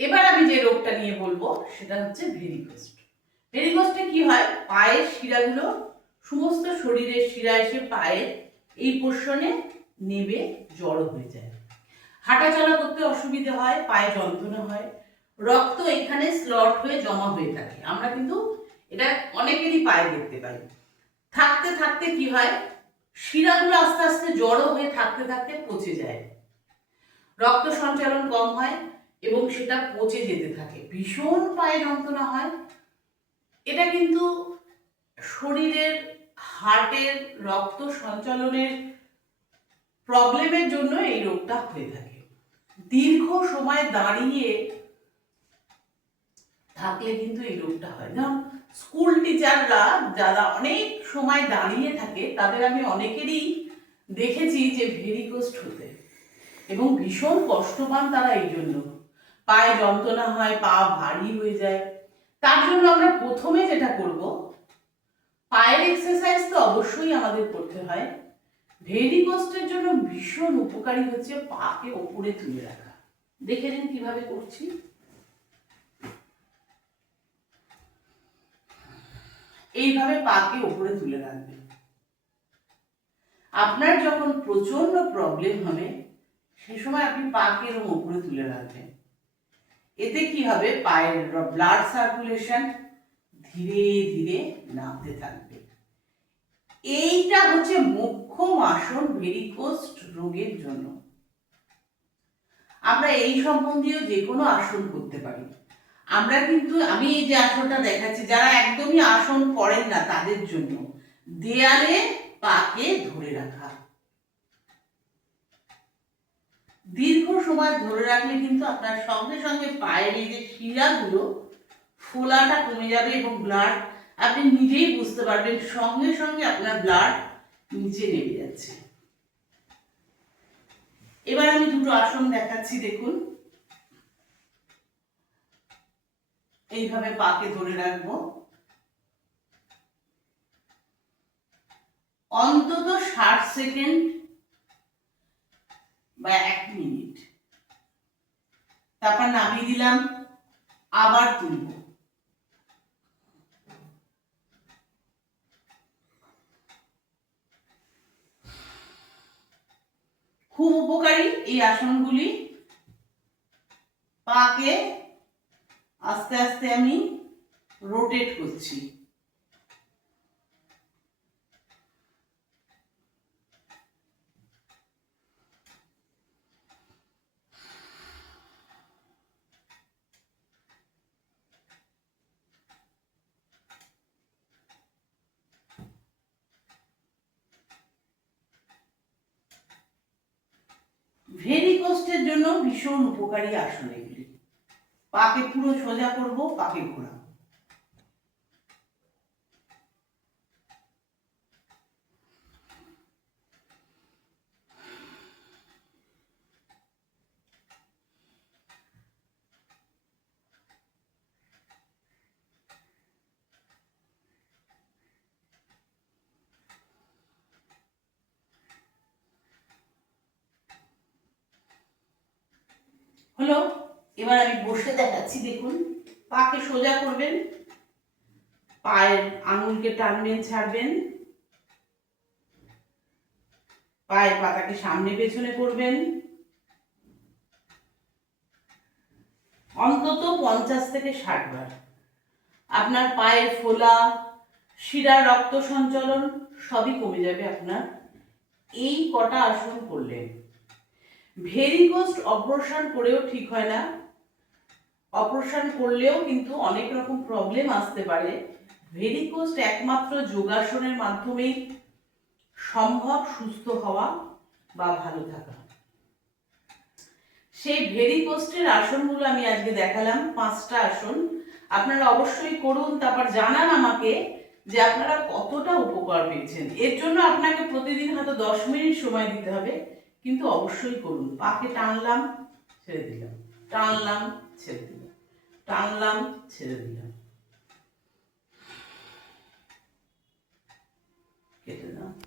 এবার আমি যে রোগটা নিয়ে বলব, সেটা হচ্ছে ভেরিকোস্ট ভেরিকোস্টে কি হয়? পায়ের শিরাগুলো, সমস্ত শরীরের শিরা এসে পায়ের এই পোর্শনে নেবে, জড়ো হয়ে যায়। হাঁটাচলা করতে অসুবিধা হয়, পায়ে যন্ত্রণা হয়। রক্ত এখানে স্লট হয়ে জমা হয়ে থাকে। আমরা কিন্তু এটা অনেকেরই পায়ে দেখতে পাই। থাকতে থাকতে কি হয়? শিরাগুলো আস্তে আস্তে জড়ো হয়ে থাকতে থাকতে পচে যায়। রক্ত সঞ্চালন কম হয় এবং সেটা পচে যেতে থাকে। ভীষণ পায়ে যন্ত্রণা হয়। এটা কিন্তু শরীরের, হার্টের, রক্ত সঞ্চালনের প্রবলেমের জন্য এই রোগটা হয়ে থাকে। দীর্ঘ সময় দাঁড়িয়ে থাকলে কিন্তু এই রোগটা হয়। যেমন স্কুল টিচাররা যারা অনেক সময় দাঁড়িয়ে থাকে, তাদের আমি অনেকেরই দেখেছি যে ভেরিকোস্ট হতে। এবং ভীষণ কষ্ট পান তারা এই জন্য। পায়ে যন্ত্রণা হয়, পা ভারী হয়ে যায়। তার জন্য আমরা প্রথমে যেটা করব, পায়ের এক্সারসাইজ তো অবশ্যই আমাদের করতে হয়। ভেরি ভেরিকোস্টের জন্য ভীষণ উপকারী হচ্ছে পাকে ওপরে তুলে রাখা। দেখে নিন কীভাবে করছি। এইভাবে পাকে ওপরে তুলে রাখবেন। আপনার যখন প্রচণ্ড প্রবলেম হবে, সে সময় আপনি পাকে এরকম ওপরে তুলে রাখবেন। এতে কি হবে? পায়ের ব্লাড সার্কুলেশন ধীরে ধীরে নামতে থাকবে। এইটা হচ্ছে মোক্ষম আসন ভেরিকোস্ট রোগের জন্য। আমরা এই সম্বন্ধীয় যে কোনো আসন করতে পারি। আমরা কিন্তু, আমি এই যে আসনটা দেখাচ্ছি, যারা একদমই আসন করেন না তাদের জন্য, দেয়ালে পাকে ধরে রাখা। দীর্ঘ সময় ধরে রাখলে কিন্তু আপনার সঙ্গে সঙ্গে পায়ের এই যে শিরাগুলো, ফোলাটা কমে যাবে এবং ব্লাড আপনি নিজেই বুঝতে পারবেন, সঙ্গে সঙ্গে আপনার ব্লাড নিচে নেমে যাচ্ছে। এবার আমি দুটো আসন দেখাচ্ছি, দেখুন। এইভাবে পাকে ধরে রাখব। অন্তত ষাট সেকেন্ড বা এক মিনিট। তারপর নামিয়ে দিলাম, আবার তুলব। খুব উপকারী এই আসনগুলি। পাকে আস্তে আস্তে আমি রোটেট করছি। ভেরিকোস্টের জন্য ভীষণ উপকারী আসন এগুলি। পাকে পুরো সোজা করব পাকে ঘোরাবো। হলো, এবার আমি বসে দেখাচ্ছি, দেখুন। পাকে সোজা করবেন, পায়ের আঙুলকে টানবেন, ছাড়বেন। পায়ের পাতাকে সামনে পেছনে করবেন। অন্তত পঞ্চাশ থেকে ষাট বার। আপনার পায়ের ফোলা, শিরা, রক্ত সঞ্চালন সবই কমে যাবে আপনার। এই কটা আসন করলেন। ভেরিকোস্ট অপারেশন করেও ঠিক হয় না। অপারেশন করলেও কিন্তু অনেক রকম প্রবলেম আসতে পারে। ভেরিকোস্ট একমাত্র যোগাসনের মাধ্যমেই সম্ভব সুস্থ হওয়া বা ভালো থাকা। সেই ভেরিকোস্টের আসনগুলো আমি আজকে দেখালাম, পাঁচটা আসন। আপনারা অবশ্যই করুন, তারপর জানান আমাকে যে আপনারা কতটা উপকার পেয়েছেন। এর জন্য আপনাকে প্রতিদিন হয়তো দশ মিনিট সময় দিতে হবে। কিন্তু অবশ্যই করুন। পাকে টানলাম, ছেড়ে দিলাম। টানলাম, ছেড়ে দিলাম। টানলাম, ছেড়ে দিলাম। কেটে দাও